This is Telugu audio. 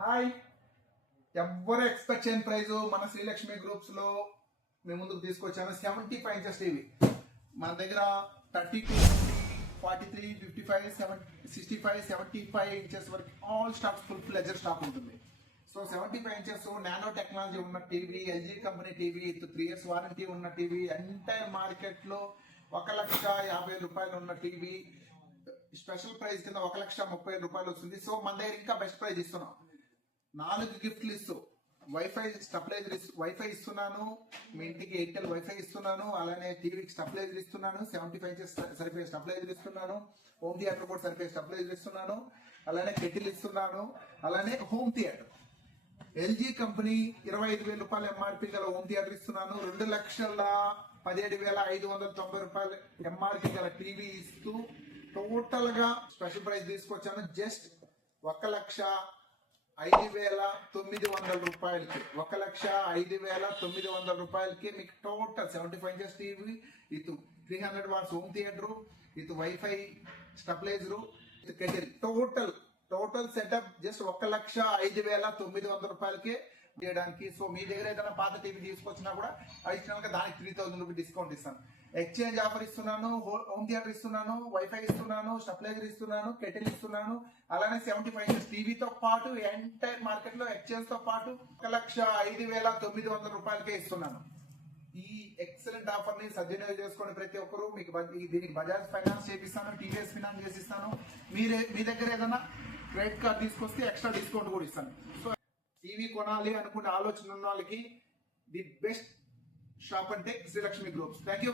హాయ్, ఎవరు ఎక్స్పెక్ట్ చేయని ప్రైజ్ మన శ్రీలక్ష్మి గ్రూప్స్ లో మేము ముందుకు తీసుకొచ్చాను. 75 ఇంచెస్ టీవీ మన దగ్గర 32, 43, 55, 65, 75 ఇంచెస్ వరకు ఆల్ స్టాక్ ఫుల్ ఫ్లెజర్ స్టాక్ ఉంటుంది. సో 75 ఇంచెస్ నానో టెక్నాలజీ ఉన్న TV, LG company TV, 3 years warranty ఉన్న టీవీ, ఎంటైర్ మార్కెట్ లో 1,50,000 ఉన్న టీవీ స్పెషల్ ప్రైస్ కింద 1,30,000 వస్తుంది. సో మన దగ్గర ఇంకా బెస్ట్ ప్రైస్ ఇస్తున్నాం. 4 గిఫ్ట్లు ఇస్తూ వైఫై స్టెబిలైజర్ వైఫై ఇస్తున్నాను, మీ ఇంటికి ఎయిర్టెల్ వైఫై ఇస్తున్నాను, అలానే టీవీకి స్టెబిలైజర్ ఇస్తున్నాను, 75 ఇంచెస్ సరిపోయే స్టెబిలైజర్ ఇస్తున్నాను, హోమ్ థియేటర్ కూడా సరిపోయే స్టెబిలైజర్ ఇస్తున్నాను, అలానే కెటిల్ ఇస్తున్నాను, అలానే హోమ్ థియేటర్ ఎల్జీ కంపెనీ 25,000 రూపాయల ఎంఆర్పీ గల హోమ్ థియేటర్ ఇస్తున్నాను. 2,17,590 రూపాయలు ఎంఆర్పీ గల టీవీ ఇస్తూ టోటల్ గా స్పెషల్ ప్రైస్ తీసుకొచ్చాను. జస్ట్ 1,05,900 రూపాయలకి, 1,05,900 రూపాయలకి మీకు టోటల్ 75 ఇంచెస్ టీవీ, ఇది 300 వాట్స్ హోమ్ థియేటర్, ఇది వైఫై స్టెబిలైజర్, ఇది కెటిల్, టోటల్ సెటప్ జస్ట్ 1,05,900 రూపాయలకి చేయడానికి. సో మీ దగ్గర ఏదైనా పాత టీవీ తీసుకొచ్చినా కూడా అడిషనల్ గా దానికి 3,000 రూపీస్ డిస్కౌంట్ ఇస్తాను. ఎక్స్చేంజ్ ఆఫర్ ఇస్తున్నాను, హోమ్ థియేటర్ ఇస్తున్నాను, వైఫై ఇస్తున్నాను, స్టెబిలైజర్ ఇస్తున్నాను, కెటిల్ ఇస్తున్నాను, అలానే 75 ఇంచెస్ టీవీతో పాటు ఎంటైర్ మార్కెట్ లో ఎక్స్చేంజ్ తో పాటు 1,05,900 రూపాయలకే ఇస్తున్నాను. ఈ ఎక్సలెంట్ ఆఫర్ ని సద్వినియోగం చేసుకోండి ప్రతి ఒక్కరు. మీకు దీనికి బజాజ్ ఫైనాన్స్ చేపిస్తాను, టీవీఎస్ ఫైనాన్స్ చేసిస్తాను. మీ దగ్గర ఏదైనా క్రెడిట్ కార్డ్ తీసుకొస్తే ఎక్స్ట్రా డిస్కౌంట్ కూడా ఇస్తాను. సో టీవీ కొనాలి అనుకునే ఆలోచన ఉన్న వాళ్ళకి ది బెస్ట్ షాప్ అంటే శ్రీలక్ష్మి గ్రూప్స్. Thank you.